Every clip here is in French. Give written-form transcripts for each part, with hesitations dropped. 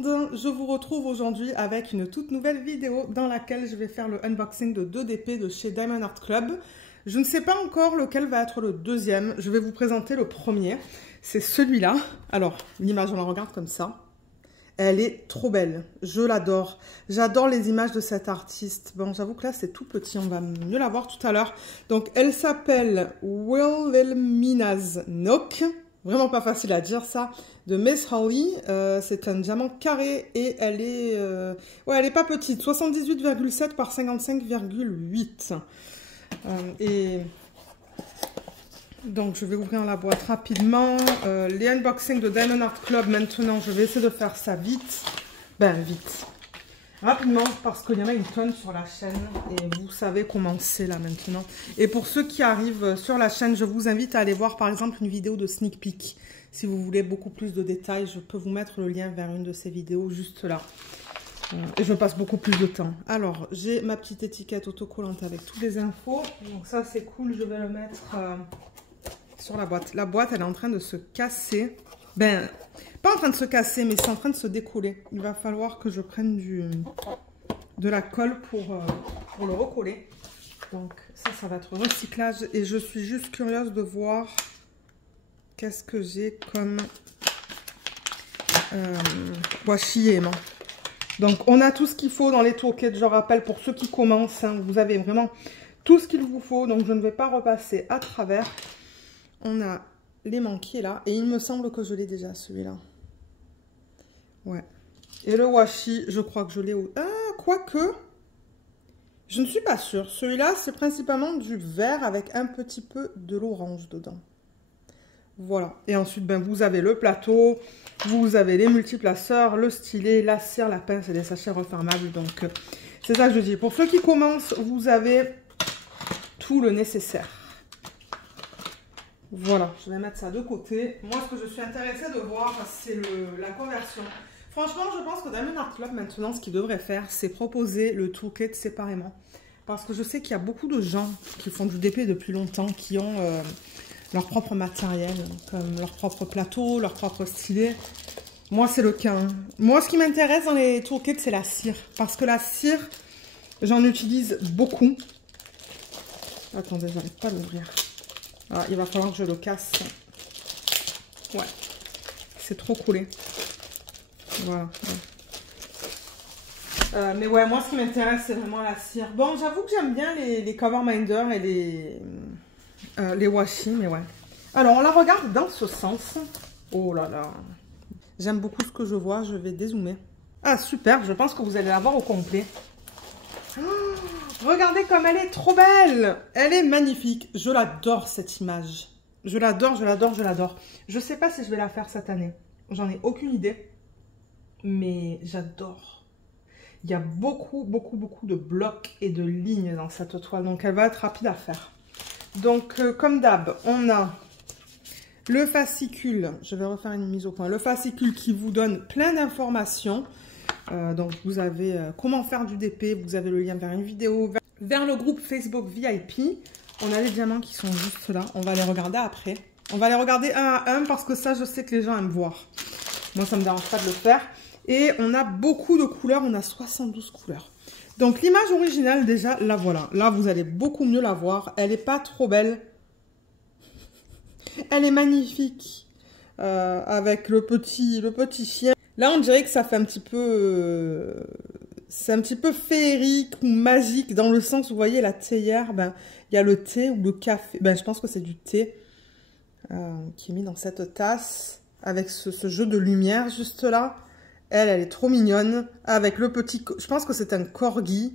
monde, je vous retrouve aujourd'hui avec une toute nouvelle vidéo dans laquelle je vais faire le unboxing de 2 DP de chez Diamond Art Club. Je ne sais pas encore lequel va être le deuxième, je vais vous présenter le premier, c'est celui-là. Alors, l'image on la regarde comme ça, elle est trop belle, je l'adore, j'adore les images de cet artiste. Bon, j'avoue que là c'est tout petit, on va mieux la voir tout à l'heure. Donc, elle s'appelle Wilhelmina's Nook. Vraiment pas facile à dire ça, de Miss Holly. C'est un diamant carré et elle est, ouais, elle est pas petite, 78,7 par 55,8. Et donc je vais ouvrir la boîte rapidement. Les unboxings de Diamond Art Club maintenant, je vais essayer de faire ça vite. Ben vite. Rapidement, parce qu'il y en a une tonne sur la chaîne et vous savez comment c'est là maintenant. Et pour ceux qui arrivent sur la chaîne, je vous invite à aller voir par exemple une vidéo de sneak peek. Si vous voulez beaucoup plus de détails, je peux vous mettre le lien vers une de ces vidéos juste là. Et je passe beaucoup plus de temps. Alors, j'ai ma petite étiquette autocollante avec toutes les infos. Donc ça, c'est cool, je vais le mettre sur la boîte. La boîte, elle est en train de se casser. Ben, pas en train de se casser, mais c'est en train de se décoller. Il va falloir que je prenne de la colle pour le recoller. Donc ça va être recyclage. Et je suis juste curieuse de voir qu'est-ce que j'ai comme washi aimant. Donc on a tout ce qu'il faut dans les toolkits. Je rappelle pour ceux qui commencent, hein, vous avez vraiment tout ce qu'il vous faut. Donc je ne vais pas repasser à travers. On a l'aimant qui est là. Et il me semble que je l'ai déjà, celui-là. Ouais. Et le washi, je crois que je l'ai... Ah, quoique... Je ne suis pas sûre. Celui-là, c'est principalement du vert avec un petit peu de l'orange dedans. Voilà. Et ensuite, ben, vous avez le plateau, vous avez les multiplaceurs, le stylet, la cire, la pince et des sachets refermables. Donc, c'est ça que je dis. Pour ceux qui commencent, vous avez tout le nécessaire. Voilà, je vais mettre ça de côté. Moi, ce que je suis intéressée de voir, c'est la conversion. Franchement, je pense que Diamond Art Club, maintenant, ce qu'il devrait faire, c'est proposer le toolkit séparément. Parce que je sais qu'il y a beaucoup de gens qui font du DP depuis longtemps, qui ont leur propre matériel, comme leur propre plateau, leur propre stylet. Moi, c'est le cas. Hein. Moi, ce qui m'intéresse dans les toolkits, c'est la cire. Parce que la cire, j'en utilise beaucoup. Attendez, j'arrive pas à l'ouvrir. Ah, il va falloir que je le casse. Ouais. C'est trop collé. Voilà. Ouais. Mais ouais, moi, ce qui m'intéresse, c'est vraiment la cire. Bon, j'avoue que j'aime bien les cover minders et les washi, mais ouais. Alors, on la regarde dans ce sens. Oh là là. J'aime beaucoup ce que je vois. Je vais dézoomer. Ah, super. Je pense que vous allez la voir au complet. Oh, regardez comme elle est trop belle. Elle est magnifique. Je l'adore cette image. Je l'adore, je l'adore, je l'adore. Je sais pas si je vais la faire cette année. J'en ai aucune idée. Mais j'adore. Il y a beaucoup de blocs et de lignes dans cette toile. Donc elle va être rapide à faire. Donc comme d'hab, on a le fascicule. Je vais refaire une mise au point. Le fascicule qui vous donne plein d'informations. Donc vous avez comment faire du DP, vous avez le lien vers une vidéo, vers le groupe Facebook VIP. On a les diamants qui sont juste là, on va les regarder après. On va les regarder un à un parce que ça je sais que les gens aiment voir. Moi ça me dérange pas de le faire. Et on a beaucoup de couleurs, on a 72 couleurs. Donc l'image originale déjà, la voilà. Là vous allez beaucoup mieux la voir, elle n'est pas trop belle. Elle est magnifique avec le petit chien. Là, on dirait que ça fait un petit peu... c'est un petit peu féerique ou magique dans le sens où, vous voyez, la théière, ben, il y a le thé ou le café. Ben, je pense que c'est du thé qui est mis dans cette tasse avec ce jeu de lumière juste là. Elle est trop mignonne avec le petit... Je pense que c'est un corgi.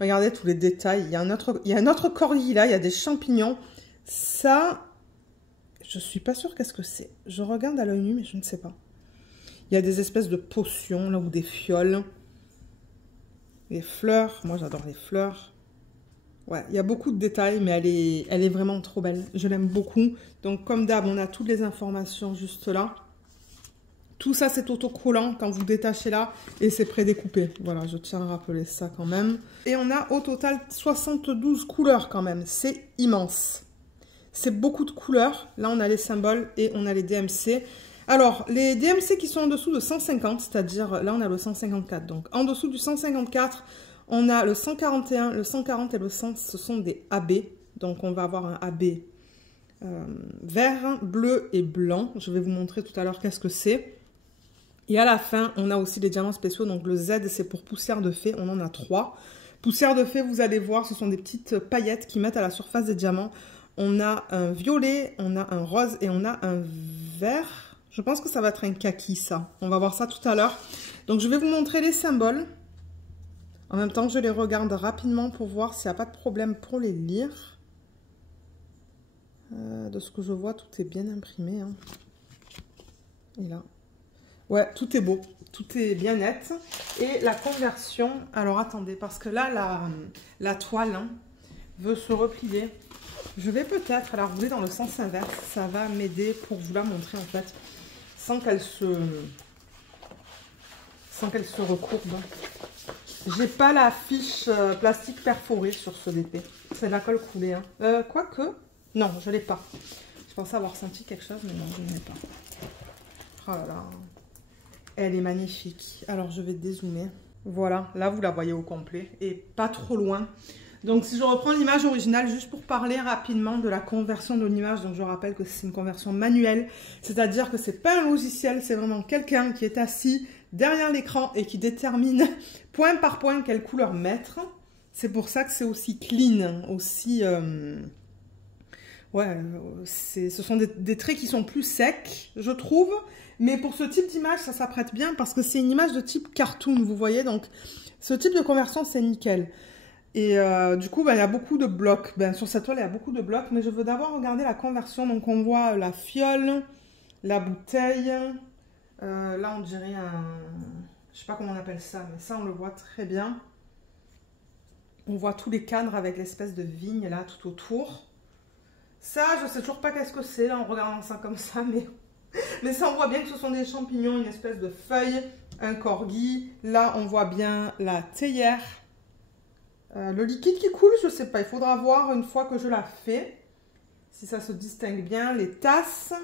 Regardez tous les détails. Il y a un autre corgi là, il y a des champignons. Ça, je suis pas sûre qu'est-ce que c'est. Je regarde à l'œil nu, mais je ne sais pas. Il y a des espèces de potions, là, ou des fioles. Les fleurs. Moi, j'adore les fleurs. Ouais, il y a beaucoup de détails, mais elle est vraiment trop belle. Je l'aime beaucoup. Donc, comme d'hab, on a toutes les informations juste là. Tout ça, c'est autocollant quand vous détachez là. Et c'est prédécoupé. Voilà, je tiens à rappeler ça quand même. Et on a au total 72 couleurs quand même. C'est immense. C'est beaucoup de couleurs. Là, on a les symboles et on a les DMC. Alors, les DMC qui sont en dessous de 150, c'est-à-dire, là on a le 154, donc en dessous du 154, on a le 141, le 140 et le 100, ce sont des AB. Donc on va avoir un AB vert, bleu et blanc. Je vais vous montrer tout à l'heure qu'est-ce que c'est. Et à la fin, on a aussi des diamants spéciaux. Donc le Z, c'est pour poussière de fée. On en a 3. Poussière de fée, vous allez voir, ce sont des petites paillettes qui mettent à la surface des diamants. On a un violet, on a un rose et on a un vert. Je pense que ça va être un kaki, ça. On va voir ça tout à l'heure. Donc je vais vous montrer les symboles. En même temps, je les regarde rapidement pour voir s'il n'y a pas de problème pour les lire. De ce que je vois, tout est bien imprimé. Hein. Et là. Ouais, tout est beau. Tout est bien net. Et la conversion... Alors, attendez, parce que là, la toile hein, veut se replier. Je vais peut-être la rouler dans le sens inverse. Ça va m'aider pour vous la montrer, en fait. Sans qu'elle se recourbe. J'ai pas la fiche plastique perforée sur ce DP. C'est de la colle coulée. Hein. Quoique... Non, je ne l'ai pas. Je pensais avoir senti quelque chose, mais non, je ne l'ai pas. Oh là là. Elle est magnifique. Alors, je vais dézoomer. Voilà, là, vous la voyez au complet. Et pas trop loin. Donc, si je reprends l'image originale, juste pour parler rapidement de la conversion de l'image. Donc, je rappelle que c'est une conversion manuelle. C'est-à-dire que ce n'est pas un logiciel. C'est vraiment quelqu'un qui est assis derrière l'écran et qui détermine point par point quelle couleur mettre. C'est pour ça que c'est aussi clean, aussi... Ouais, ce sont des traits qui sont plus secs, je trouve. Mais pour ce type d'image, ça s'apprête bien parce que c'est une image de type cartoon, vous voyez. Donc, ce type de conversion, c'est nickel. Et du coup, il y a beaucoup de blocs. Sur cette toile, il y a beaucoup de blocs. Mais je veux d'abord regarder la conversion. Donc, on voit la fiole, la bouteille. Là, on dirait un... Je sais pas comment on appelle ça, mais ça, on le voit très bien. On voit tous les cadres avec l'espèce de vigne, là, tout autour. Ça, je sais toujours pas qu'est-ce que c'est, là, en regardant ça comme ça, mais ça, on voit bien que ce sont des champignons, une espèce de feuille, un corgi. Là, on voit bien la théière. Le liquide qui coule, je sais pas, il faudra voir une fois que je la fais, si ça se distingue bien. Les tasses,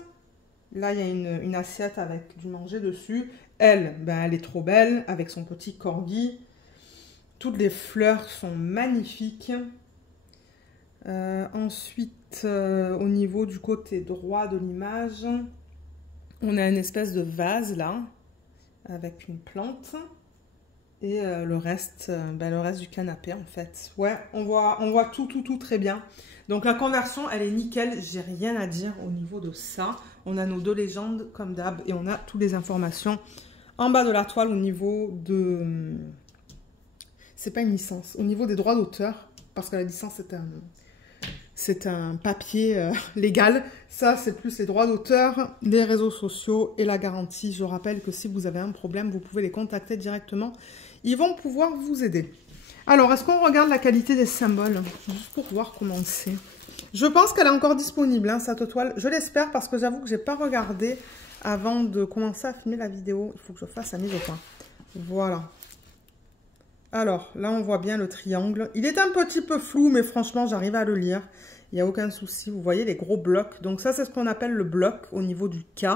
là, il y a une assiette avec du manger dessus. Elle, elle est trop belle, avec son petit corgi. Toutes les fleurs sont magnifiques. Ensuite, au niveau du côté droit de l'image, on a une espèce de vase là, avec une plante. Et le reste du canapé en fait. Ouais, on voit tout très bien. Donc la conversion, elle est nickel. J'ai rien à dire au niveau de ça. On a nos deux légendes comme d'hab. Et on a toutes les informations en bas de la toile au niveau de... C'est pas une licence. Au niveau des droits d'auteur. Parce que la licence, c'est un papier légal. Ça, c'est plus les droits d'auteur, les réseaux sociaux et la garantie. Je rappelle que si vous avez un problème, vous pouvez les contacter directement. Ils vont pouvoir vous aider. Alors, est-ce qu'on regarde la qualité des symboles? Juste pour voir comment c'est. Je pense qu'elle est encore disponible, hein, cette toile. Je l'espère parce que j'avoue que je n'ai pas regardé avant de commencer à filmer la vidéo. Il faut que je fasse la mise au point. Voilà. Alors, là, on voit bien le triangle. Il est un petit peu flou, mais franchement, j'arrive à le lire. Il n'y a aucun souci. Vous voyez les gros blocs. Donc ça, c'est ce qu'on appelle le bloc au niveau du K.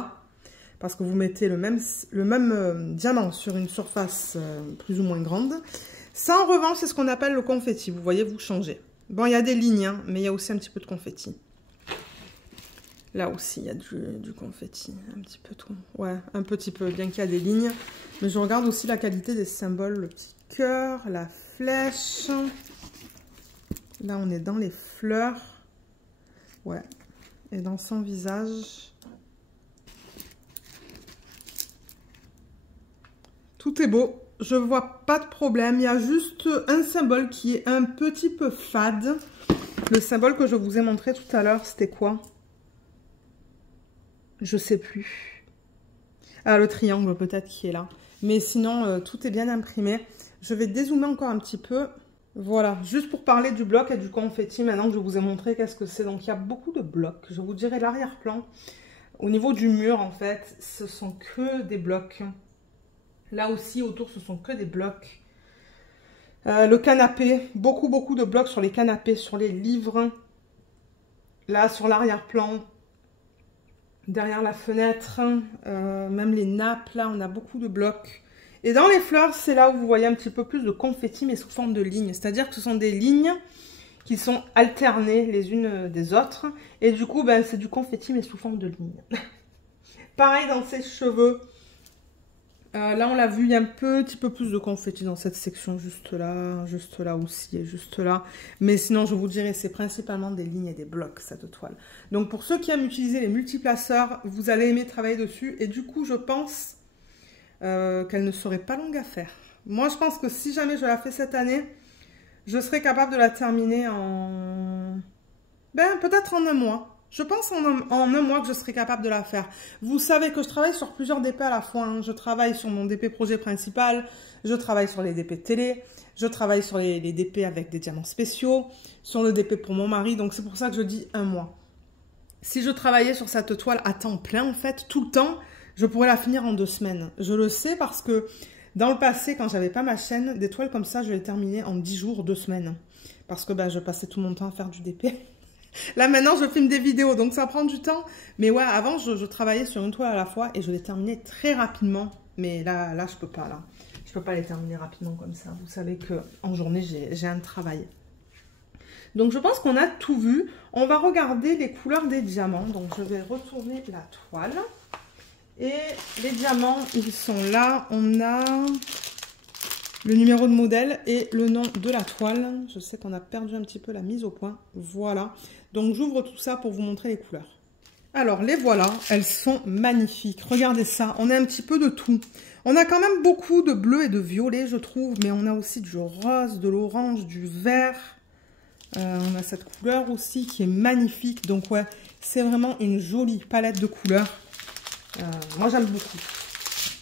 Parce que vous mettez le même diamant sur une surface plus ou moins grande. Ça, en revanche, c'est ce qu'on appelle le confetti. Vous voyez, vous changez. Bon, il y a des lignes, hein, mais il y a aussi un petit peu de confetti. Là aussi, il y a du confetti. Un petit peu tout. Ouais, un petit peu, bien qu'il y a des lignes. Mais je regarde aussi la qualité des symboles. Le petit cœur, la flèche. Là, on est dans les fleurs. Ouais. Et dans son visage. Tout est beau. Je vois pas de problème. Il y a juste un symbole qui est un petit peu fade. Le symbole que je vous ai montré tout à l'heure, c'était quoi? Je sais plus. Ah, le triangle peut-être qui est là. Mais sinon, tout est bien imprimé. Je vais dézoomer encore un petit peu. Voilà, juste pour parler du bloc et du confetti, maintenant que je vous ai montré qu'est-ce que c'est. Donc, il y a beaucoup de blocs. Je vous dirai l'arrière-plan. Au niveau du mur, en fait, ce sont que des blocs. Là aussi, autour, ce sont que des blocs. Le canapé, beaucoup de blocs sur les canapés, sur les livres. Là, sur l'arrière-plan, derrière la fenêtre, même les nappes, là, on a beaucoup de blocs. Et dans les fleurs, c'est là où vous voyez un petit peu plus de confetti, mais sous forme de lignes. C'est-à-dire que ce sont des lignes qui sont alternées les unes des autres. Et du coup, ben, c'est du confetti, mais sous forme de lignes. Pareil dans ses cheveux. Là, on l'a vu, il y a un petit peu plus de confetti dans cette section, juste là aussi, et juste là. Mais sinon, je vous dirais, c'est principalement des lignes et des blocs, cette toile. Donc, pour ceux qui aiment utiliser les multiplaceurs, vous allez aimer travailler dessus. Et du coup, je pense qu'elle ne serait pas longue à faire. Moi, je pense que si jamais je la fais cette année, je serais capable de la terminer en... Ben, peut-être en un mois. Je pense en un mois que je serai capable de la faire. Vous savez que je travaille sur plusieurs DP à la fois. Hein. Je travaille sur mon DP projet principal, je travaille sur les DP télé, je travaille sur les DP avec des diamants spéciaux, sur le DP pour mon mari. Donc, c'est pour ça que je dis un mois. Si je travaillais sur cette toile à temps plein, en fait, tout le temps, je pourrais la finir en 2 semaines. Je le sais parce que dans le passé, quand j'avais pas ma chaîne, des toiles comme ça, je les terminais en 10 jours, 2 semaines. Parce que ben, je passais tout mon temps à faire du DP. Là, maintenant, je filme des vidéos, donc ça prend du temps. Mais ouais, avant, je travaillais sur une toile à la fois et je les terminais très rapidement. Mais là, je peux pas, là. Je peux pas les terminer rapidement comme ça. Vous savez qu'en journée, j'ai un travail. Donc, je pense qu'on a tout vu. On va regarder les couleurs des diamants. Donc, je vais retourner la toile. Et les diamants, ils sont là. On a le numéro de modèle et le nom de la toile. Je sais qu'on a perdu un petit peu la mise au point. Voilà. Donc, j'ouvre tout ça pour vous montrer les couleurs. Alors, les voilà. Elles sont magnifiques. Regardez ça. On a un petit peu de tout. On a quand même beaucoup de bleu et de violet, je trouve. Mais on a aussi du rose, de l'orange, du vert. On a cette couleur aussi qui est magnifique. Donc, ouais, c'est vraiment une jolie palette de couleurs. Moi, j'aime beaucoup.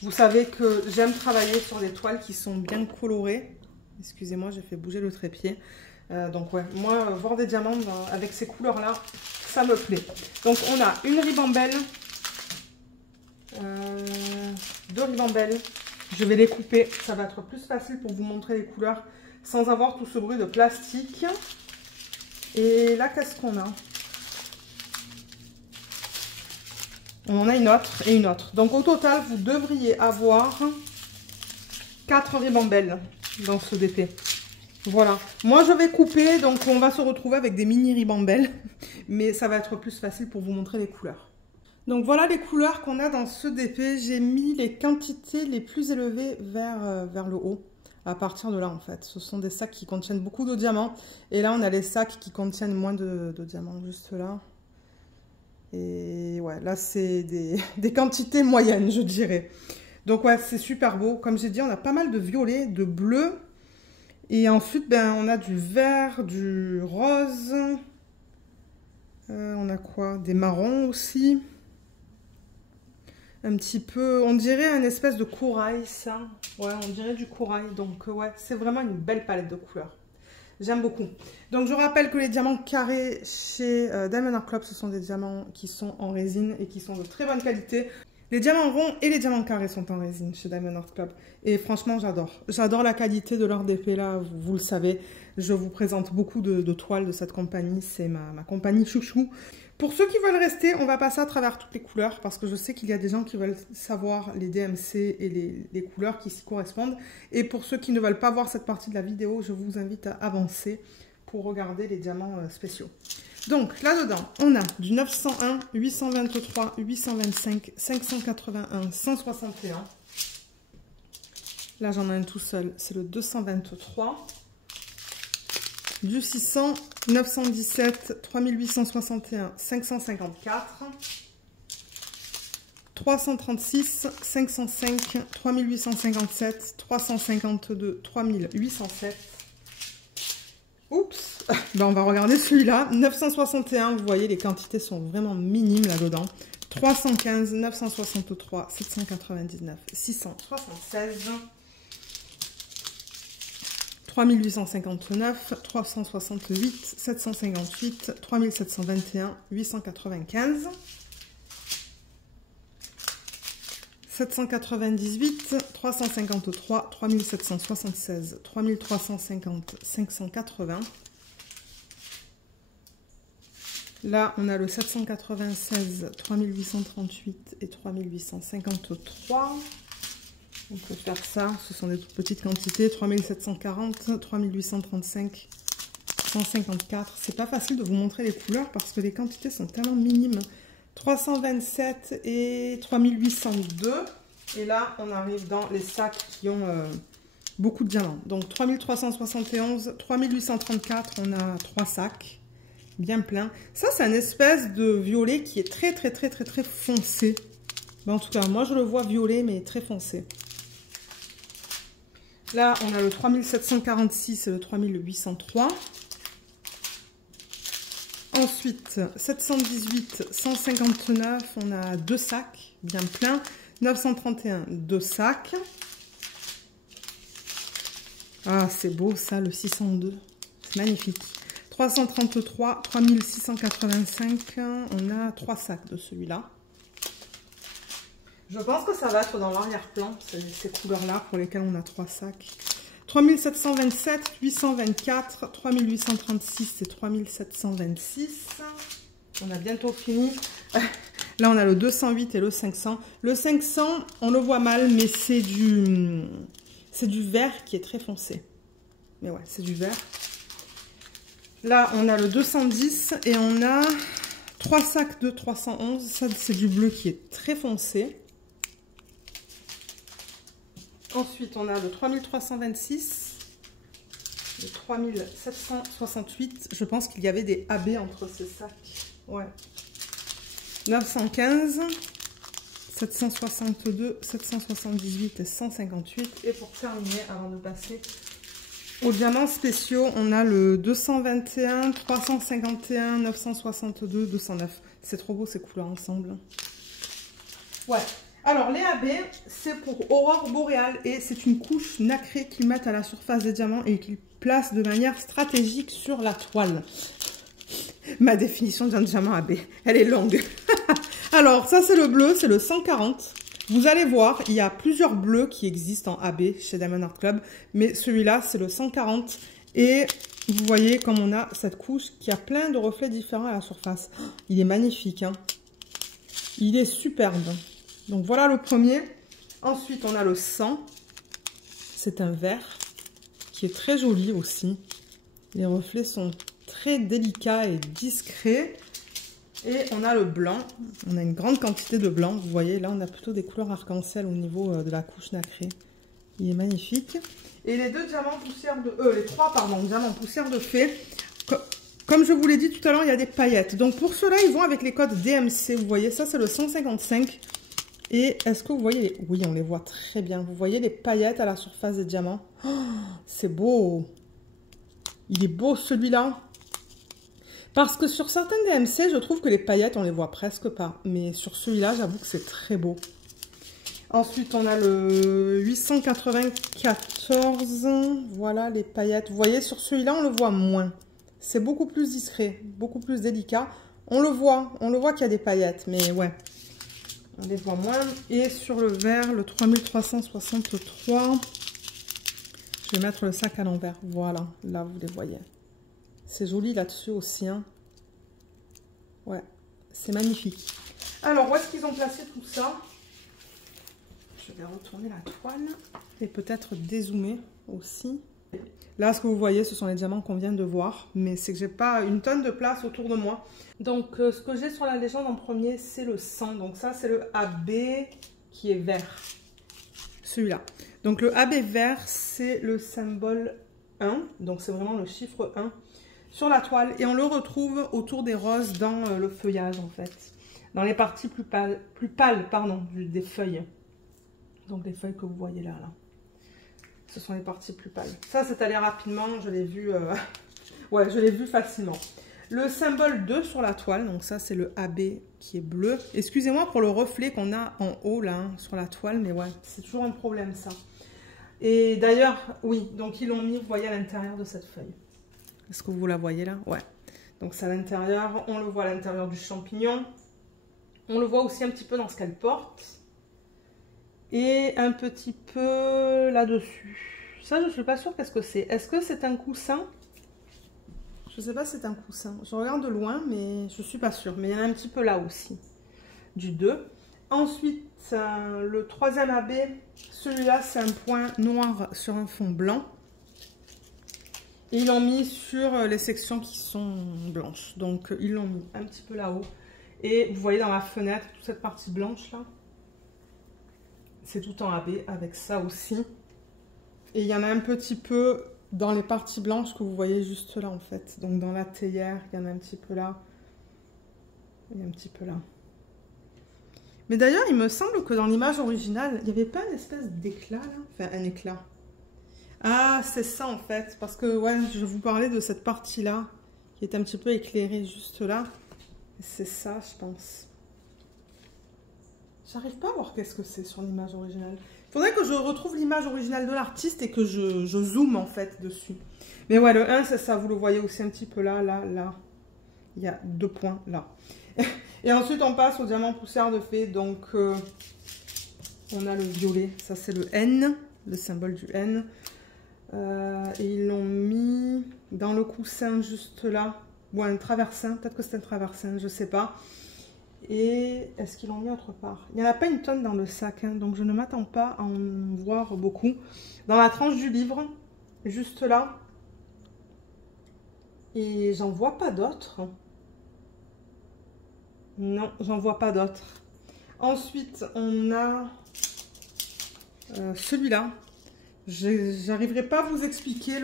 Vous savez que j'aime travailler sur des toiles qui sont bien colorées. Excusez-moi, j'ai fait bouger le trépied. Donc ouais, moi, voir des diamants avec ces couleurs-là, ça me plaît. Donc on a une ribambelle, 2 ribambelles. Je vais les couper, ça va être plus facile pour vous montrer les couleurs sans avoir tout ce bruit de plastique. Et là, qu'est-ce qu'on a ? On en a une autre et une autre. Donc au total, vous devriez avoir 4 ribambelles dans ce DP. Voilà. Moi, je vais couper, donc on va se retrouver avec des mini ribambelles. Mais ça va être plus facile pour vous montrer les couleurs. Donc voilà les couleurs qu'on a dans ce DP. J'ai mis les quantités les plus élevées vers le haut. À partir de là, en fait. Ce sont des sacs qui contiennent beaucoup de diamants. Et là, on a les sacs qui contiennent moins de diamants, juste là. Et ouais, là, c'est des quantités moyennes, je dirais. Donc ouais, c'est super beau. Comme j'ai dit, on a pas mal de violet, de bleu. Et ensuite, ben, on a du vert, du rose. On a quoi? Des marrons aussi. Un petit peu, on dirait un espèce de corail, ça. Ouais, on dirait du corail. Donc ouais, c'est vraiment une belle palette de couleurs. J'aime beaucoup. Donc, je rappelle que les diamants carrés chez Diamond Art Club, ce sont des diamants qui sont en résine et qui sont de très bonne qualité. Les diamants ronds et les diamants carrés sont en résine chez Diamond Art Club. Et franchement, j'adore. J'adore la qualité de leur DP là, vous le savez. Je vous présente beaucoup de toiles de cette compagnie. C'est ma compagnie chouchou. Pour ceux qui veulent rester, on va passer à travers toutes les couleurs parce que je sais qu'il y a des gens qui veulent savoir les DMC et les couleurs qui s'y correspondent. Et pour ceux qui ne veulent pas voir cette partie de la vidéo, je vous invite à avancer pour regarder les diamants spéciaux. Donc là-dedans, on a du 901, 823, 825, 581, 161. Là, j'en ai un tout seul, c'est le 223. Du 600, 917, 3861, 554, 336, 505, 3857, 352, 3807. Oups, ben on va regarder celui-là. 961, vous voyez, les quantités sont vraiment minimes là-dedans. 315, 963, 799, 676. 3859, 368, 758, 3721, 895, 798, 353, 3776, 3350, 580, Là, on a le 796, 3838 et 3853. On peut faire ça, ce sont des toutes petites quantités. 3740, 3835, 154. C'est pas facile de vous montrer les couleurs parce que les quantités sont tellement minimes. 327 et 3802. Et là, on arrive dans les sacs qui ont beaucoup de diamants. Donc 3371, 3834, on a 3 sacs. Bien plein. Ça, c'est un espèce de violet qui est très foncé. Ben, en tout cas, moi, je le vois violet, mais très foncé. Là, on a le 3746 et le 3803. Ensuite, 718, 159, on a 2 sacs, bien plein. 931, 2 sacs. Ah, c'est beau, ça, le 602. C'est magnifique. 333, 3685, on a 3 sacs de celui-là. Je pense que ça va être dans l'arrière-plan, ces couleurs-là pour lesquelles on a 3 sacs. 3727, 824, 3836 et 3726. On a bientôt fini. Là, on a le 208 et le 500. Le 500, on le voit mal, mais c'est du vert qui est très foncé. Mais ouais, c'est du vert. Là, on a le 210 et on a 3 sacs de 311. Ça, c'est du bleu qui est très foncé. Ensuite, on a le 3326, le 3768. Je pense qu'il y avait des AB entre ces sacs. Ouais. 915, 762, 778 et 158. Et pour terminer, avant de passer aux diamants spéciaux, on a le 221, 351, 962, 209. C'est trop beau ces couleurs ensemble. Ouais. Alors, les AB, c'est pour aurore boréale et c'est une couche nacrée qu'ils mettent à la surface des diamants et qu'ils placent de manière stratégique sur la toile. Ma définition d'un diamant AB, elle est longue. Alors, ça c'est le bleu, c'est le 140. Vous allez voir, il y a plusieurs bleus qui existent en AB chez Diamond Art Club, mais celui-là, c'est le 140. Et vous voyez comme on a cette couche qui a plein de reflets différents à la surface. Il est magnifique, hein. Il est superbe. Donc voilà le premier. Ensuite, on a le 100. C'est un vert qui est très joli aussi. Les reflets sont très délicats et discrets. Et on a le blanc. On a une grande quantité de blanc. Vous voyez, là, on a plutôt des couleurs arc-en-ciel au niveau de la couche nacrée. Il est magnifique. Et les deux diamants poussière de... les trois, pardon, diamants poussière de fée. Comme je vous l'ai dit tout à l'heure, il y a des paillettes. Donc pour ceux-là, ils vont avec les codes DMC. Vous voyez, ça, c'est le 155. Et est-ce que vous voyez... Oui, on les voit très bien. Vous voyez les paillettes à la surface des diamants. Oh, c'est beau. Il est beau, celui-là. Parce que sur certains DMC, je trouve que les paillettes, on les voit presque pas. Mais sur celui-là, j'avoue que c'est très beau. Ensuite, on a le 894. Voilà, les paillettes. Vous voyez, sur celui-là, on le voit moins. C'est beaucoup plus discret, beaucoup plus délicat. On le voit qu'il y a des paillettes. Mais ouais, on les voit moins. Et sur le vert, le 3363. Je vais mettre le sac à l'envers. Voilà, là, vous les voyez. C'est joli là-dessus aussi. Hein. Ouais, c'est magnifique. Alors, où est-ce qu'ils ont placé tout ça? Je vais retourner la toile et peut-être dézoomer aussi. Là, ce que vous voyez, ce sont les diamants qu'on vient de voir. Mais c'est que j'ai pas une tonne de place autour de moi. Donc, ce que j'ai sur la légende en premier, c'est le 100. Donc ça, c'est le AB qui est vert. Celui-là. Donc, le AB vert, c'est le symbole 1. Donc, c'est vraiment le chiffre 1. Sur la toile et on le retrouve autour des roses dans le feuillage en fait, dans les parties plus pâles pardon, des feuilles. Donc les feuilles que vous voyez là, ce sont les parties plus pâles. Ça c'est allé rapidement, je l'ai vu, ouais je l'ai vu facilement. Le symbole 2 sur la toile, donc ça c'est le AB qui est bleu. Excusez-moi pour le reflet qu'on a en haut là hein, sur la toile, mais ouais c'est toujours un problème ça. Et d'ailleurs oui, donc ils l'ont mis, vous voyez à l'intérieur de cette feuille. Est-ce que vous la voyez là? Ouais. Donc c'est à l'intérieur. On le voit à l'intérieur du champignon. On le voit aussi un petit peu dans ce qu'elle porte. Et un petit peu là-dessus. Ça, je ne suis pas sûre qu'est-ce que c'est. Est-ce que c'est un coussin? Je sais pas si c'est un coussin. Je regarde de loin, mais je suis pas sûre. Mais il y en a un petit peu là aussi, du 2. Ensuite, le troisième AB, celui-là, c'est un point noir sur un fond blanc. Et ils l'ont mis sur les sections qui sont blanches. Donc, ils l'ont mis un petit peu là-haut. Et vous voyez dans la fenêtre, toute cette partie blanche là, c'est tout en AB avec ça aussi. Et il y en a un petit peu dans les parties blanches que vous voyez juste là en fait. Donc dans la théière, il y en a un petit peu là. Et un petit peu là. Mais d'ailleurs, il me semble que dans l'image originale, il n'y avait pas une espèce d'éclat là. Enfin, un éclat. Ah, c'est ça en fait. Parce que, ouais, je vous parlais de cette partie-là, qui est un petit peu éclairée juste là. C'est ça, je pense. J'arrive pas à voir qu'est-ce que c'est sur l'image originale. Il faudrait que je retrouve l'image originale de l'artiste et que je zoome en fait dessus. Mais ouais, le 1, c'est ça. Vous le voyez aussi un petit peu là, là, là. Il y a 2 points là. Et ensuite, on passe au diamant poussière de fée. Donc, on a le violet. Ça, c'est le N, le symbole du N. Et ils l'ont mis dans le coussin juste là. Ou un traversin. Peut-être que c'est un traversin, je sais pas. Et est-ce qu'ils l'ont mis autre part? Il n'y en a pas une tonne dans le sac, hein, donc je ne m'attends pas à en voir beaucoup. Dans la tranche du livre, juste là. Et j'en vois pas d'autres. Non, j'en vois pas d'autres. Ensuite, on a celui-là. J'arriverai pas à vous expliquer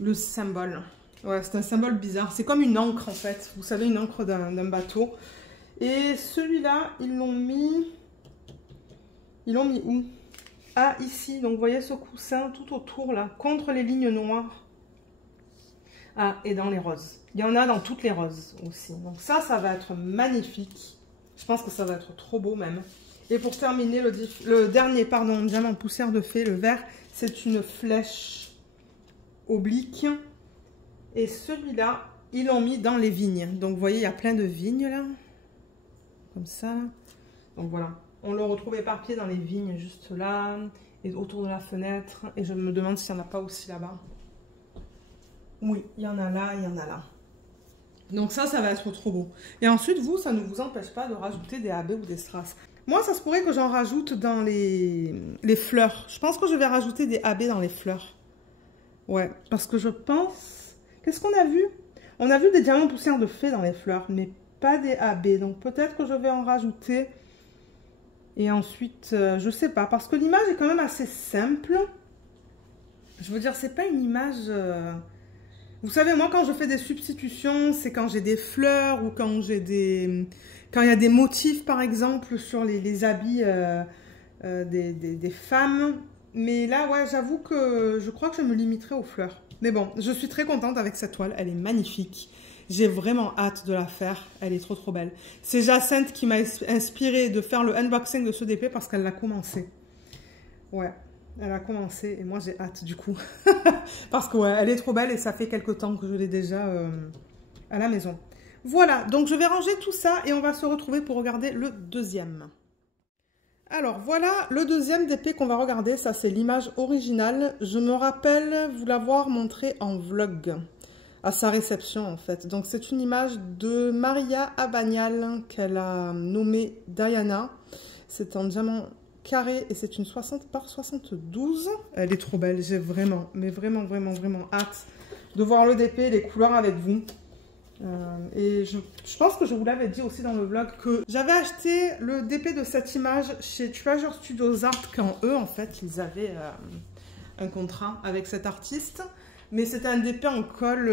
le symbole. Ouais, c'est un symbole bizarre. C'est comme une encre en fait. Vous savez, une encre d'un bateau. Et celui-là, ils l'ont mis... Ils l'ont mis où? Ah, ici. Donc, vous voyez ce coussin tout autour, là, contre les lignes noires. Ah, et dans les roses. Il y en a dans toutes les roses aussi. Donc, ça va être magnifique. Je pense que ça va être trop beau, même. Et pour terminer, le dernier, pardon, diamant poussière de fée, le vert, c'est une flèche oblique. Et celui-là, ils l'ont mis dans les vignes. Donc, vous voyez, il y a plein de vignes, là. Comme ça. Donc, voilà. On le retrouve éparpillé dans les vignes, juste là. Et autour de la fenêtre. Et je me demande s'il n'y en a pas aussi là-bas. Oui, il y en a là, il y en a là. Donc, ça va être trop beau. Et ensuite, vous, ça ne vous empêche pas de rajouter des AB ou des strass. Moi, ça se pourrait que j'en rajoute dans les fleurs. Je pense que je vais rajouter des AB dans les fleurs. Ouais, parce que je pense... Qu'est-ce qu'on a vu? On a vu des diamants poussière de fée dans les fleurs, mais pas des AB. Donc peut-être que je vais en rajouter. Et ensuite, je sais pas. Parce que l'image est quand même assez simple. Je veux dire, c'est pas une image... Vous savez, moi, quand je fais des substitutions, c'est quand j'ai des fleurs ou quand j'ai des... Quand il y a des motifs, par exemple, sur les habits des femmes. Mais là, ouais, j'avoue que je crois que je me limiterai aux fleurs. Mais bon, je suis très contente avec cette toile. Elle est magnifique. J'ai vraiment hâte de la faire. Elle est trop, trop belle. C'est Jacinthe qui m'a inspirée de faire le unboxing de ce DP parce qu'elle l'a commencé. Ouais, elle a commencé et moi, j'ai hâte du coup. Parce que, ouais, elle est trop belle et ça fait quelques temps que je l'ai déjà à la maison. Voilà, donc je vais ranger tout ça et on va se retrouver pour regarder le deuxième. Alors voilà le deuxième DP qu'on va regarder, ça c'est l'image originale. Je me rappelle vous l'avoir montré en vlog, à sa réception en fait. Donc c'est une image de Maria Abagnale qu'elle a nommée Diana. C'est en diamant carré et c'est une 60 par 72. Elle est trop belle, j'ai vraiment, mais vraiment, vraiment, vraiment hâte de voir le DP, les couleurs avec vous. Et je pense que je vous l'avais dit aussi dans le vlog que j'avais acheté le DP de cette image chez Treasure Studios Art quand eux en fait ils avaient un contrat avec cet artiste, mais c'était un DP en colle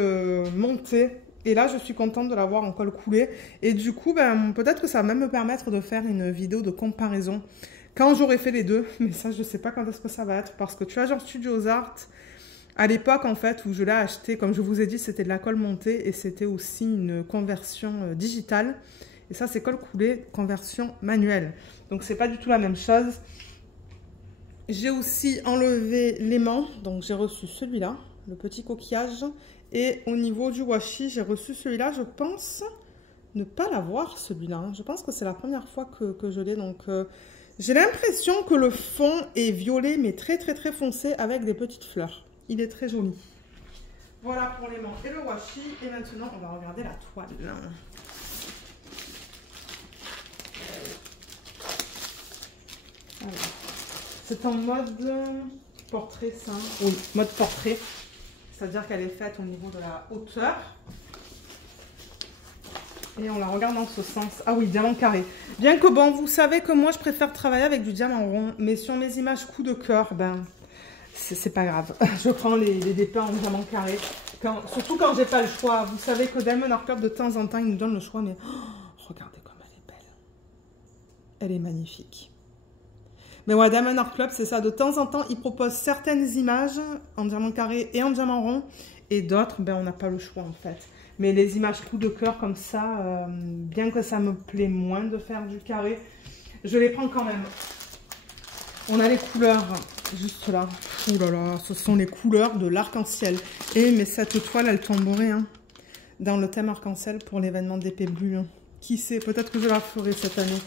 monté et là je suis contente de l'avoir en colle coulée et du coup ben, peut-être que ça va même me permettre de faire une vidéo de comparaison quand j'aurai fait les deux, mais ça je sais pas quand est-ce que ça va être parce que Treasure Studios Art à l'époque, en fait, où je l'ai acheté, comme je vous ai dit, c'était de la colle montée et c'était aussi une conversion digitale. Et ça, c'est colle coulée, conversion manuelle. Donc, c'est pas du tout la même chose. J'ai aussi enlevé l'aimant. Donc, j'ai reçu celui-là, le petit coquillage. Et au niveau du washi, j'ai reçu celui-là. Je pense ne pas l'avoir, celui-là. Je pense que c'est la première fois que je l'ai. Donc, j'ai l'impression que le fond est violet, mais très, très, très foncé avec des petites fleurs. Il est très joli. Voilà pour l'aimant et le washi. Et maintenant, on va regarder la toile. C'est en mode portrait, ça. Oui, mode portrait. C'est-à-dire qu'elle est faite au niveau de la hauteur. Et on la regarde dans ce sens. Ah oui, diamant carré. Bien que bon, vous savez que moi, je préfère travailler avec du diamant rond. Mais sur mes images coup de cœur, ben, c'est pas grave. Je prends les dépeints en diamant carré. Surtout quand j'ai pas le choix. Vous savez que Diamond Art Club, de temps en temps, il nous donne le choix. Mais regardez comme elle est belle. Elle est magnifique. Mais ouais, Diamond Art Club, c'est ça. De temps en temps, ils proposent certaines images en diamant carré et en diamant rond. Et d'autres, ben, on n'a pas le choix, en fait. Mais les images coup de cœur comme ça, bien que ça me plaît moins de faire du carré, je les prends quand même. On a les couleurs juste là. Ouh là là, ce sont les couleurs de l'arc-en-ciel. Et mais cette toile, elle tomberait hein, dans le thème arc-en-ciel pour l'événement d'épée bleue. Hein. Qui sait, peut-être que je la ferai cette année.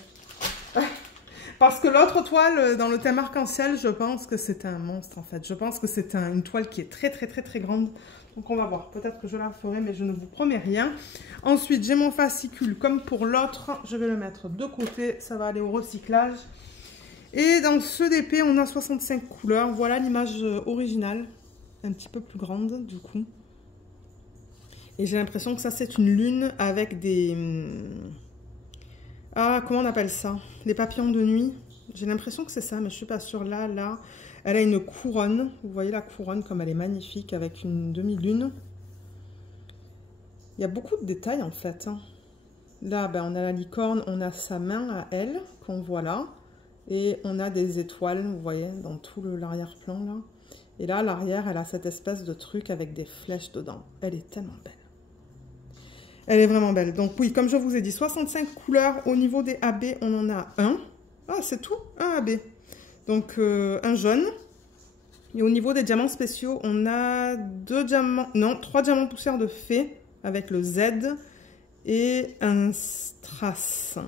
Parce que l'autre toile dans le thème arc-en-ciel, je pense que c'est un monstre en fait. Je pense que c'est une toile qui est très grande. Donc on va voir, peut-être que je la ferai, mais je ne vous promets rien. Ensuite, j'ai mon fascicule comme pour l'autre. Je vais le mettre de côté, ça va aller au recyclage. Et dans ce DP, on a 65 couleurs. Voilà l'image originale, un petit peu plus grande du coup. Et j'ai l'impression que ça c'est une lune avec des... Ah, comment on appelle ça? Les papillons de nuit. J'ai l'impression que c'est ça, mais je suis pas sûre. Là, elle a une couronne. Vous voyez la couronne comme elle est magnifique avec une demi-lune. Il y a beaucoup de détails en fait. Hein. Là, ben, on a la licorne, on a sa main à elle qu'on voit là. Et on a des étoiles, vous voyez, dans tout l'arrière-plan là. Et là, à l'arrière, elle a cette espèce de truc avec des flèches dedans. Elle est tellement belle. Elle est vraiment belle. Donc oui, comme je vous ai dit, 65 couleurs. Au niveau des AB, on en a un. Ah, c'est tout, un AB. Donc un jaune. Et au niveau des diamants spéciaux, on a 3 diamants poussière de fée avec le Z et un strass.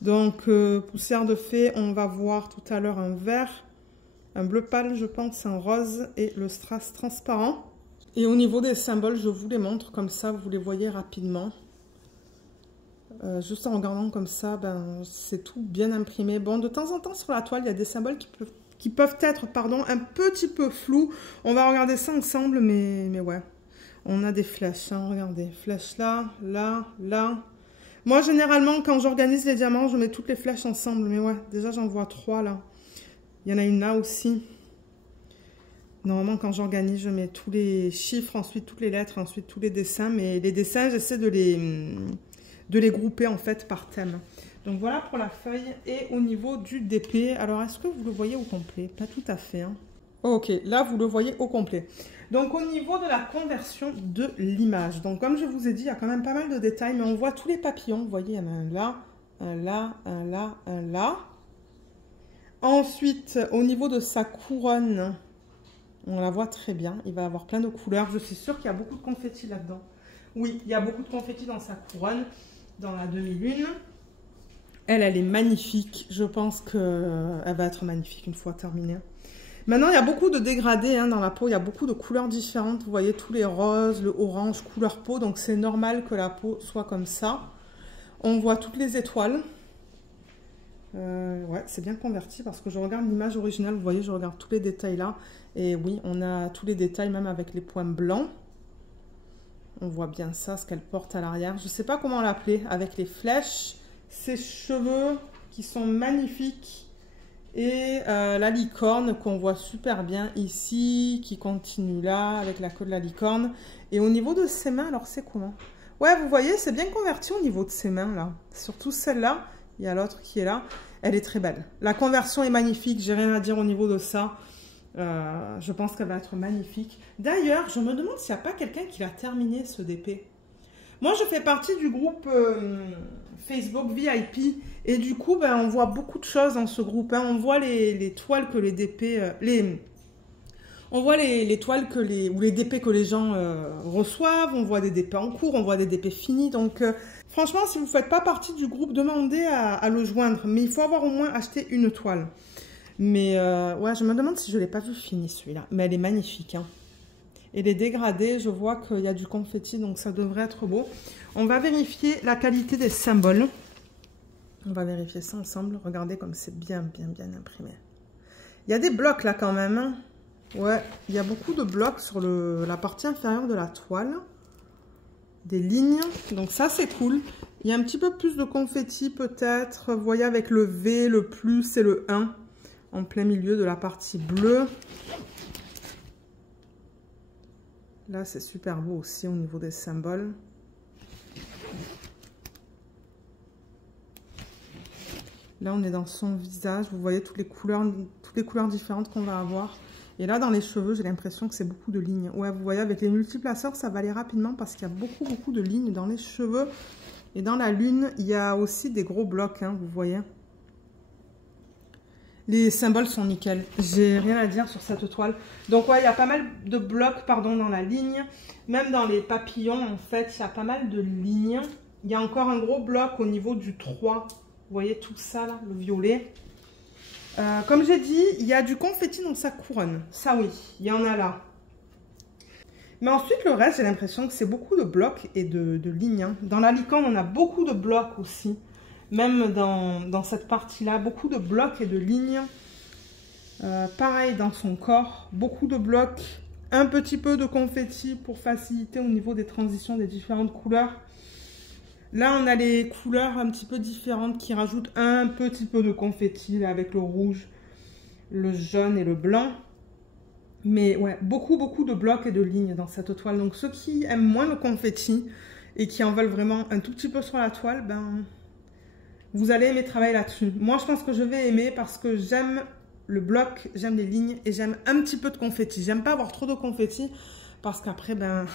Donc poussière de fée, on va voir tout à l'heure un vert, un bleu pâle, je pense, un rose et le strass transparent. Et au niveau des symboles, je vous les montre comme ça, vous les voyez rapidement. Juste en regardant comme ça, ben, c'est tout bien imprimé. Bon, de temps en temps sur la toile, il y a des symboles qui peuvent être un petit peu flous. On va regarder ça ensemble, mais ouais. On a des flèches, hein, regardez. Flèches là, là, là. Moi, généralement, quand j'organise les diamants, je mets toutes les flèches ensemble. Mais ouais, déjà, j'en vois 3 là. Il y en a une là aussi. Normalement, quand j'organise, je mets tous les chiffres, ensuite toutes les lettres, ensuite tous les dessins. Mais les dessins, j'essaie de les grouper en fait par thème. Donc voilà pour la feuille. Et au niveau du DP, alors est-ce que vous le voyez au complet? Pas tout à fait. Hein. Ok, là vous le voyez au complet. Donc au niveau de la conversion de l'image, donc comme je vous ai dit, il y a quand même pas mal de détails, mais on voit tous les papillons. Vous voyez, il y en a un là, un là, un là, un là. Ensuite, au niveau de sa couronne, on la voit très bien. Il va avoir plein de couleurs. Je suis sûre qu'il y a beaucoup de confettis là-dedans. Oui, il y a beaucoup de confettis dans sa couronne. Dans la demi-lune. Elle est magnifique. Je pense qu'elle va être magnifique une fois terminée. Maintenant, il y a beaucoup de dégradés hein, dans la peau. Il y a beaucoup de couleurs différentes. Vous voyez tous les roses, le orange, couleur peau. Donc, c'est normal que la peau soit comme ça. On voit toutes les étoiles. Ouais, c'est bien converti parce que je regarde l'image originale. Vous voyez, je regarde tous les détails là. Et oui, on a tous les détails même avec les points blancs. On voit bien ça, ce qu'elle porte à l'arrière. Je ne sais pas comment l'appeler. Avec les flèches, ses cheveux qui sont magnifiques. Et la licorne qu'on voit super bien ici, qui continue là, avec la queue de la licorne. Et au niveau de ses mains, alors c'est comment? Ouais, vous voyez, c'est bien converti au niveau de ses mains là. Surtout celle-là, il y a l'autre qui est là. Elle est très belle. La conversion est magnifique, j'ai rien à dire au niveau de ça. Je pense qu'elle va être magnifique. D'ailleurs, je me demande s'il n'y a pas quelqu'un qui va terminer ce DP. Moi, je fais partie du groupe Facebook VIP. Et du coup, ben, on voit beaucoup de choses dans ce groupe. Hein. On voit les toiles que les DP... on voit les toiles ou les DP que les gens reçoivent. On voit des DP en cours, on voit des DP finis. Donc, franchement, si vous ne faites pas partie du groupe, demandez à le joindre. Mais il faut avoir au moins acheté une toile. Mais ouais, je me demande si je ne l'ai pas vu fini celui-là. Mais elle est magnifique. Hein. Et les dégradés, je vois qu'il y a du confetti, donc ça devrait être beau. On va vérifier la qualité des symboles. On va vérifier ça ensemble. Regardez comme c'est bien imprimé. Il y a des blocs là quand même. Hein. Ouais, il y a beaucoup de blocs sur la partie inférieure de la toile. Des lignes. Donc ça, c'est cool. Il y a un petit peu plus de confetti peut-être. Vous voyez avec le V, le plus et le 1 en plein milieu de la partie bleue. Là, c'est super beau aussi au niveau des symboles. Là, on est dans son visage. Vous voyez toutes les couleurs différentes qu'on va avoir. Et là, dans les cheveux, j'ai l'impression que c'est beaucoup de lignes. Ouais, vous voyez, avec les multiplaceurs, ça va aller rapidement parce qu'il y a beaucoup de lignes dans les cheveux. Et dans la lune, il y a aussi des gros blocs, hein, vous voyez. Les symboles sont nickel. J'ai rien à dire sur cette toile. Donc, ouais, il y a pas mal de blocs, pardon, dans la ligne. Même dans les papillons, en fait, il y a pas mal de lignes. Il y a encore un gros bloc au niveau du 3. Vous voyez tout ça, là, le violet. Comme j'ai dit, il y a du confetti dans sa couronne. Ça, oui, il y en a là. Mais ensuite, le reste, j'ai l'impression que c'est beaucoup de blocs et de lignes. Hein. Dans la licorne, on a beaucoup de blocs aussi. Même dans cette partie-là, beaucoup de blocs et de lignes. Pareil dans son corps, beaucoup de blocs. Un petit peu de confetti pour faciliter au niveau des transitions des différentes couleurs. Là, on a les couleurs un petit peu différentes qui rajoutent un petit peu de confetti là, avec le rouge, le jaune et le blanc. Mais ouais, beaucoup de blocs et de lignes dans cette toile. Donc, ceux qui aiment moins le confetti et qui en veulent vraiment un tout petit peu sur la toile, ben, vous allez aimer travailler là-dessus. Moi, je pense que je vais aimer parce que j'aime le bloc, j'aime les lignes et j'aime un petit peu de confetti. J'aime pas avoir trop de confetti parce qu'après, ben...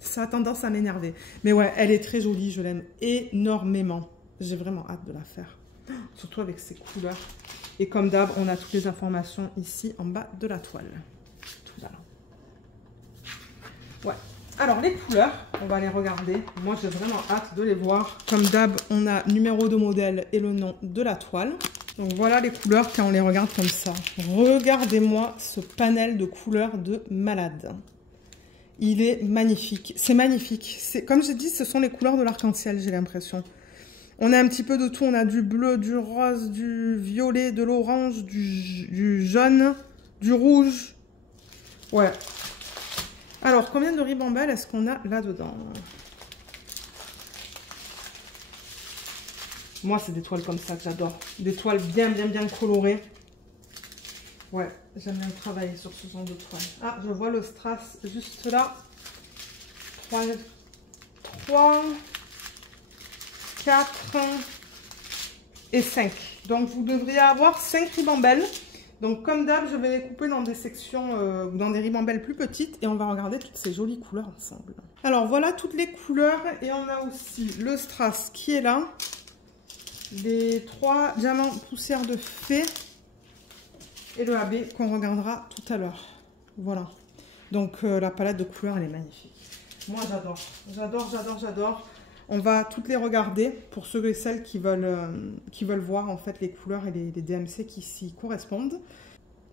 ça a tendance à m'énerver. Mais ouais, elle est très jolie, je l'aime énormément. J'ai vraiment hâte de la faire. Surtout avec ces couleurs. Et comme d'hab, on a toutes les informations ici en bas de la toile. Tout là. Ouais. Alors les couleurs, on va les regarder. Moi, j'ai vraiment hâte de les voir. Comme d'hab, on a numéro de modèle et le nom de la toile. Donc voilà les couleurs quand on les regarde comme ça. Regardez-moi ce panel de couleurs de malade. Il est magnifique. C'est magnifique. Comme j'ai dit, ce sont les couleurs de l'arc-en-ciel, j'ai l'impression. On a un petit peu de tout. On a du bleu, du rose, du violet, de l'orange, du jaune, du rouge. Ouais. Alors, combien de ribambelles est-ce qu'on a là-dedans? Moi, c'est des toiles comme ça que j'adore. Des toiles bien colorées. Ouais, j'aime bien travailler sur ce genre de toile. Ah, je vois le strass juste là. 3, 4 et 5. Donc, vous devriez avoir 5 ribambelles. Donc, comme d'hab, je vais les couper dans des sections, dans des ribambelles plus petites. Et on va regarder toutes ces jolies couleurs ensemble. Alors, voilà toutes les couleurs. Et on a aussi le strass qui est là. Les 3 diamants poussière de fée. Et le AB qu'on regardera tout à l'heure. Voilà. Donc, la palette de couleurs, elle est magnifique. Moi, j'adore. On va toutes les regarder pour ceux et celles qui veulent voir en fait les couleurs et les DMC qui s'y correspondent.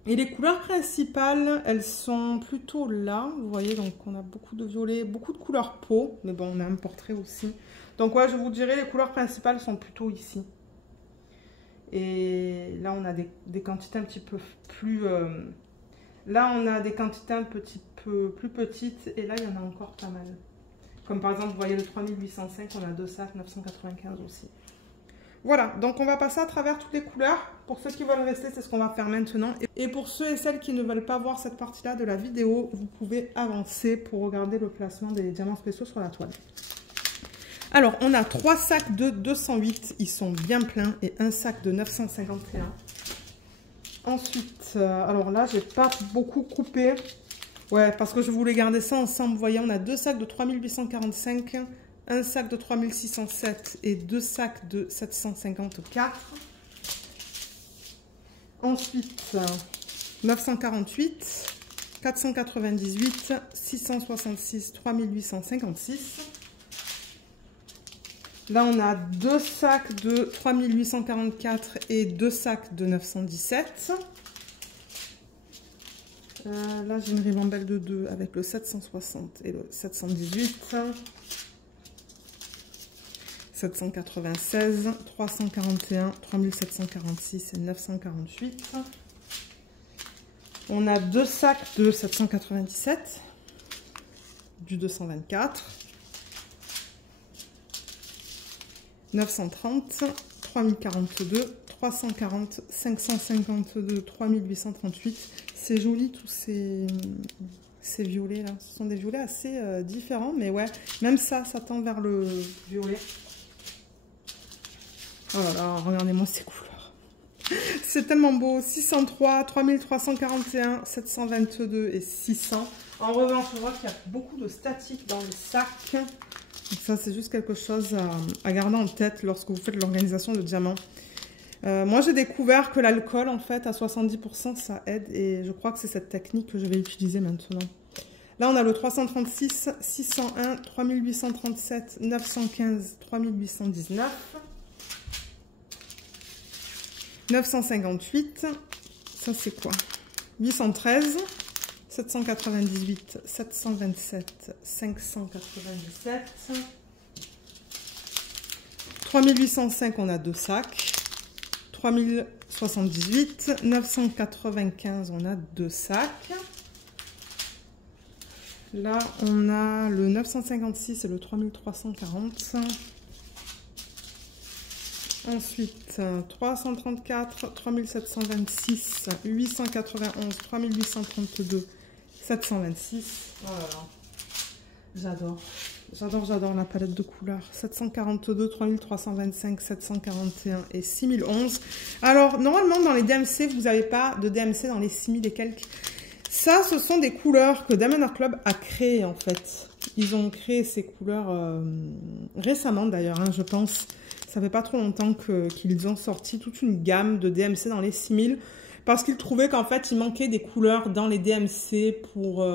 Et les couleurs principales, elles sont plutôt là. Vous voyez, donc on a beaucoup de violet, beaucoup de couleurs peau. Mais bon, on a un portrait aussi. Donc, ouais, je vous dirais, les couleurs principales sont plutôt ici. Et là, on a des quantités un petit peu plus... là, on a des quantités un petit peu plus petites. Et là, il y en a encore pas mal. Comme par exemple, vous voyez le 3805, on a 2 sacs, 995 aussi. Voilà, donc on va passer à travers toutes les couleurs. Pour ceux qui veulent rester, c'est ce qu'on va faire maintenant. Et pour ceux et celles qui ne veulent pas voir cette partie-là de la vidéo, vous pouvez avancer pour regarder le placement des diamants spéciaux sur la toile. Alors, on a 3 sacs de 208, ils sont bien pleins, et un sac de 951. Ensuite, alors là, j'ai pas beaucoup coupé. Ouais, parce que je voulais garder ça ensemble. Vous voyez, on a 2 sacs de 3845, un sac de 3607 et 2 sacs de 754. Ensuite, 948, 498, 666, 3856. Là, on a 2 sacs de 3844 et 2 sacs de 917. Là, j'ai une ribambelle de 2 avec le 760 et le 718. 796, 341, 3746 et 948. On a 2 sacs de 797, du 224, 930, 3042, 340, 552, 3838. C'est joli tous ces violets là. Ce sont des violets assez différents, mais ouais, même ça tend vers le violet. Oh là là, regardez-moi ces couleurs. C'est tellement beau. 603, 3341, 722 et 600. En revanche, on voit qu'il y a beaucoup de statique dans le sac. Donc ça, c'est juste quelque chose à garder en tête lorsque vous faites l'organisation de diamants. Moi, j'ai découvert que l'alcool, en fait, à 70%, ça aide. Et je crois que c'est cette technique que je vais utiliser maintenant. Là, on a le 336, 601, 3837, 915, 3819. 958, ça c'est quoi? 813, 798, 727, 597. 3805, on a 2 sacs. 3078, 995, on a 2 sacs. Là, on a le 956 et le 3340. Ensuite, 334, 3726, 891, 3832, 726. Oh là là, j'adore. J'adore la palette de couleurs. 742, 3325, 741 et 6011. Alors, normalement, dans les DMC, vous n'avez pas de DMC dans les 6000 et quelques. Ça, ce sont des couleurs que Diamond Art Club a créées, en fait. Ils ont créé ces couleurs récemment, d'ailleurs, hein, je pense. Ça fait pas trop longtemps qu'ils ont sorti toute une gamme de DMC dans les 6000 parce qu'ils trouvaient qu'en fait, il manquait des couleurs dans les DMC pour...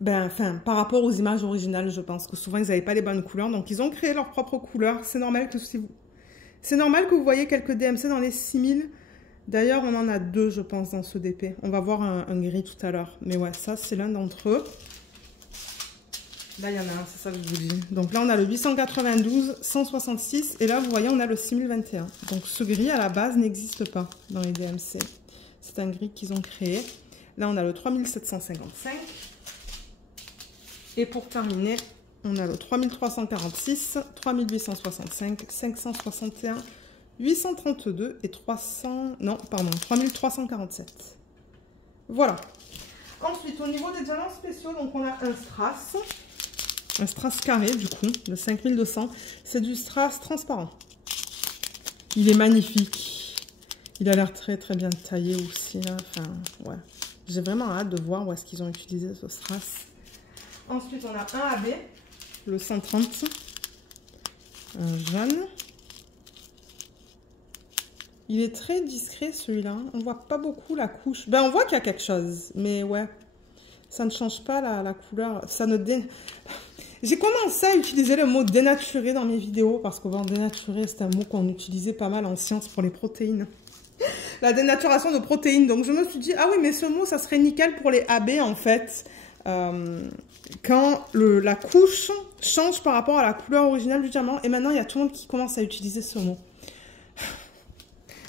par rapport aux images originales, je pense que souvent, ils n'avaient pas les bonnes couleurs. Donc, ils ont créé leurs propres couleurs. C'est normal que vous voyez quelques DMC dans les 6000. D'ailleurs, on en a 2, je pense, dans ce DP. On va voir un gris tout à l'heure. Mais ouais, ça, c'est l'un d'entre eux. Là, il y en a un, c'est ça que je vous dis. Donc là, on a le 892, 166. Et là, vous voyez, on a le 6021. Donc ce gris, à la base, n'existe pas dans les DMC. C'est un gris qu'ils ont créé. Là, on a le 3755. Et pour terminer, on a le 3346, 3865, 561, 832 et 3347. Voilà. Ensuite, au niveau des diamants spéciaux, donc on a un strass carré du coup, de 5200. C'est du strass transparent. Il est magnifique. Il a l'air très très bien taillé aussi là. Enfin, ouais. J'ai vraiment hâte de voir où est-ce qu'ils ont utilisé ce strass. Ensuite, on a un AB, le 130, un jaune. Il est très discret celui-là. On voit pas beaucoup la couche. Ben, on voit qu'il y a quelque chose, mais ouais. Ça ne change pas la couleur. Ça ne J'ai commencé à utiliser le mot dénaturé dans mes vidéos parce que bon, dénaturé, c'est un mot qu'on utilisait pas mal en sciences pour les protéines. La dénaturation de protéines. Donc je me suis dit, ah oui, mais ce mot, ça serait nickel pour les AB en fait. Quand la couche change par rapport à la couleur originale du diamant. Et maintenant, il y a tout le monde qui commence à utiliser ce mot.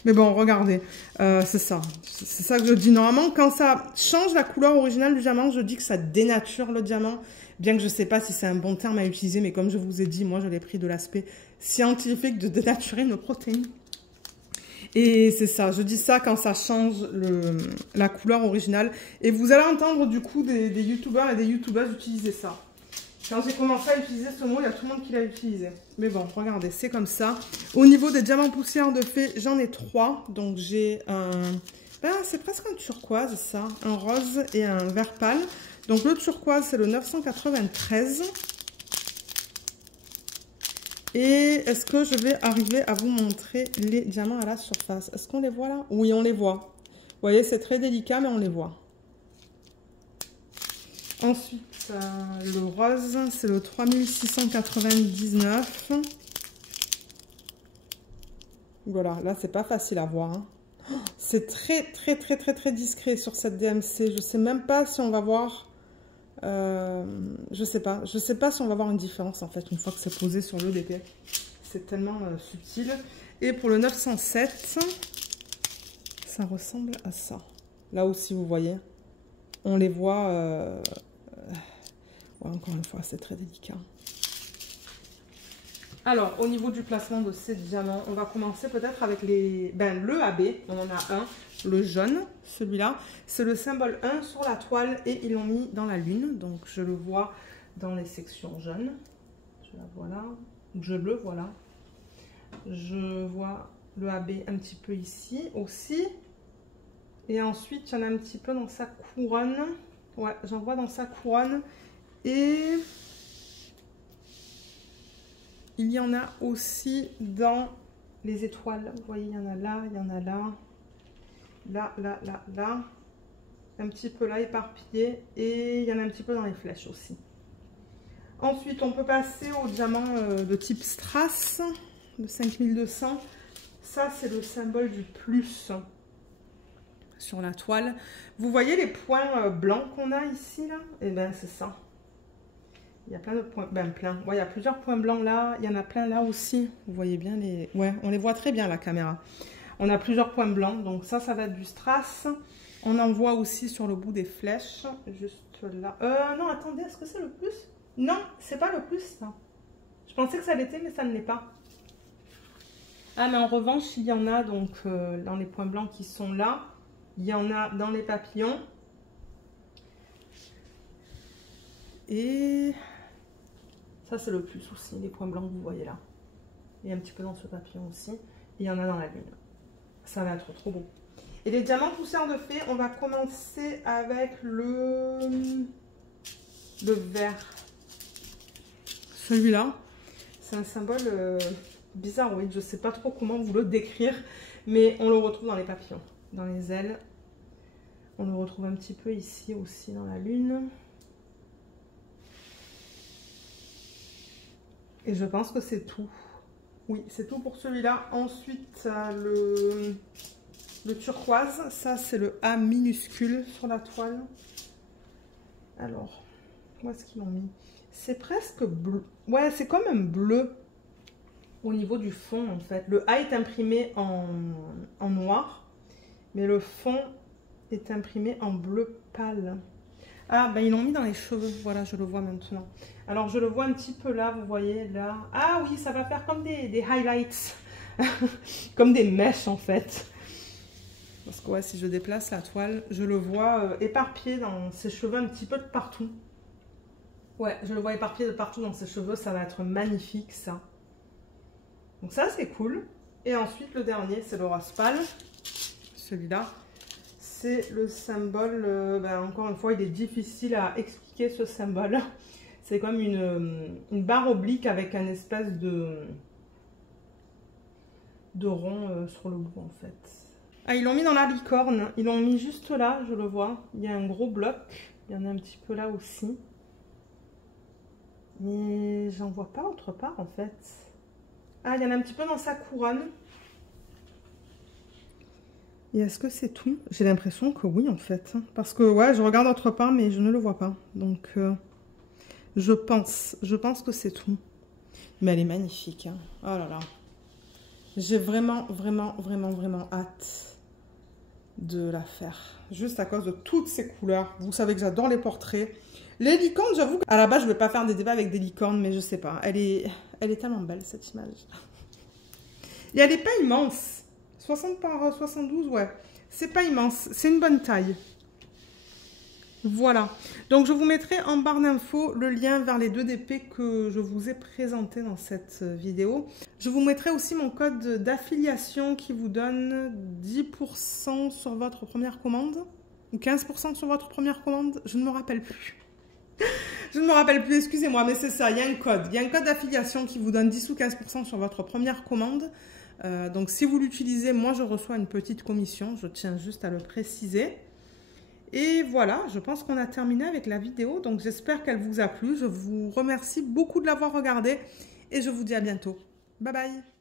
Mais bon, regardez, c'est ça. C'est ça que je dis. Normalement, quand ça change la couleur originale du diamant, je dis que ça dénature le diamant. Bien que je ne sais pas si c'est un bon terme à utiliser, mais comme je vous ai dit, moi, je l'ai pris de l'aspect scientifique de dénaturer nos protéines. Et c'est ça, je dis ça quand ça change la couleur originale. Et vous allez entendre du coup des youtubeurs et des youtubeuses utiliser ça. Quand j'ai commencé à utiliser ce mot, il y a tout le monde qui l'a utilisé. Mais bon, regardez, c'est comme ça. Au niveau des diamants poussières de fée, j'en ai 3. Donc j'ai un... Ben, c'est presque un turquoise, ça. Un rose et un vert pâle. Donc le turquoise, c'est le 993. Et est-ce que je vais arriver à vous montrer les diamants à la surface? Est-ce qu'on les voit là? Oui, on les voit. Vous voyez, c'est très délicat, mais on les voit. Ensuite, le rose, c'est le 3699. Voilà, là, c'est pas facile à voir. Hein. C'est très discret sur cette DMC. Je sais même pas si on va voir... je sais pas si on va voir une différence en fait une fois que c'est posé sur l'EDP. C'est tellement subtil. Et pour le 907, ça ressemble à ça. Là aussi, vous voyez, on les voit. Ouais, encore une fois, c'est très délicat. Alors, au niveau du placement de ces diamants, on va commencer peut-être avec le AB. On en a un, le jaune, celui-là. C'est le symbole 1 sur la toile et ils l'ont mis dans la lune. Donc, je le vois dans les sections jaunes. Je la vois là. Je le vois là. Je vois le AB un petit peu ici aussi. Et ensuite, il y en a un petit peu dans sa couronne. Ouais, j'en vois dans sa couronne. Et il y en a aussi dans les étoiles. Vous voyez, il y en a là, il y en a là. Là. Un petit peu là, éparpillé. Et il y en a un petit peu dans les flèches aussi. Ensuite, on peut passer au diamant de type Strass, de 5200. Ça, c'est le symbole du plus sur la toile. Vous voyez les points blancs qu'on a ici, là? Eh bien, c'est ça. Il y a plein de points, plein. Ouais, il y a plusieurs points blancs là. Il y en a plein là aussi. Vous voyez bien les... Ouais, on les voit très bien, la caméra. On a plusieurs points blancs. Donc ça va être du strass. On en voit aussi sur le bout des flèches. Juste là. Non, attendez, est-ce que c'est le plus? Non, c'est pas le plus, ça. Je pensais que ça l'était, mais ça ne l'est pas. Ah, mais en revanche, il y en a donc dans les points blancs qui sont là. Il y en a dans les papillons. Et ça, c'est le plus aussi, les points blancs que vous voyez là. Et un petit peu dans ce papillon aussi. Et il y en a dans la lune. Ça va être trop beau. Et les diamants poussière de fée, on va commencer avec le vert. Celui-là, c'est un symbole bizarre, oui. Je ne sais pas trop comment vous le décrire. Mais on le retrouve dans les papillons, dans les ailes. On le retrouve un petit peu ici aussi dans la lune. Et je pense que c'est tout. Oui, c'est tout pour celui-là. Ensuite, le turquoise. Ça, c'est le A minuscule sur la toile. Alors, où est-ce qu'ils l'ont mis? C'est presque bleu. Ouais, c'est comme un bleu au niveau du fond, en fait. Le A est imprimé en noir, mais le fond est imprimé en bleu pâle. Ah, ben ils l'ont mis dans les cheveux. Voilà, je le vois maintenant. Alors, je le vois un petit peu là, vous voyez, là. Ah oui, ça va faire comme des highlights. Comme des mèches, en fait. Parce que, ouais, si je déplace la toile, je le vois éparpillé dans ses cheveux un petit peu de partout. Ouais, je le vois éparpillé de partout dans ses cheveux. Ça va être magnifique, ça. Donc ça, c'est cool. Et ensuite, le dernier, c'est le rose pâle. Celui-là. C'est le symbole, encore une fois, il est difficile à expliquer ce symbole. C'est comme une barre oblique avec un espèce de rond sur le bout, en fait. Ah, ils l'ont mis dans la licorne. Ils l'ont mis juste là, je le vois. Il y a un gros bloc. Il y en a un petit peu là aussi. Mais j'en vois pas autre part, en fait. Ah, il y en a un petit peu dans sa couronne. Et est-ce que c'est tout? J'ai l'impression que oui, en fait. Parce que, ouais, je regarde autre part, mais je ne le vois pas. Donc, je pense que c'est tout. Mais elle est magnifique. Hein. Oh là là. J'ai vraiment hâte de la faire. Juste à cause de toutes ces couleurs. Vous savez que j'adore les portraits. Les licornes, j'avoue qu'à la base, je ne vais pas faire des débats avec des licornes, mais je sais pas. Elle est tellement belle, cette image. Et elle n'est pas immense. 60 par 72, ouais. C'est pas immense. C'est une bonne taille. Voilà. Donc, je vous mettrai en barre d'infos le lien vers les 2 DP que je vous ai présentés dans cette vidéo. Je vous mettrai aussi mon code d'affiliation qui vous donne 10% sur votre première commande. Ou 15% sur votre première commande. Je ne me rappelle plus. Je ne me rappelle plus, excusez-moi, mais c'est ça. Il y a un code. Il y a un code d'affiliation qui vous donne 10 ou 15% sur votre première commande. Donc, si vous l'utilisez, moi, je reçois une petite commission. Je tiens juste à le préciser. Et voilà, je pense qu'on a terminé avec la vidéo. Donc, j'espère qu'elle vous a plu. Je vous remercie beaucoup de l'avoir regardée. Et je vous dis à bientôt. Bye bye.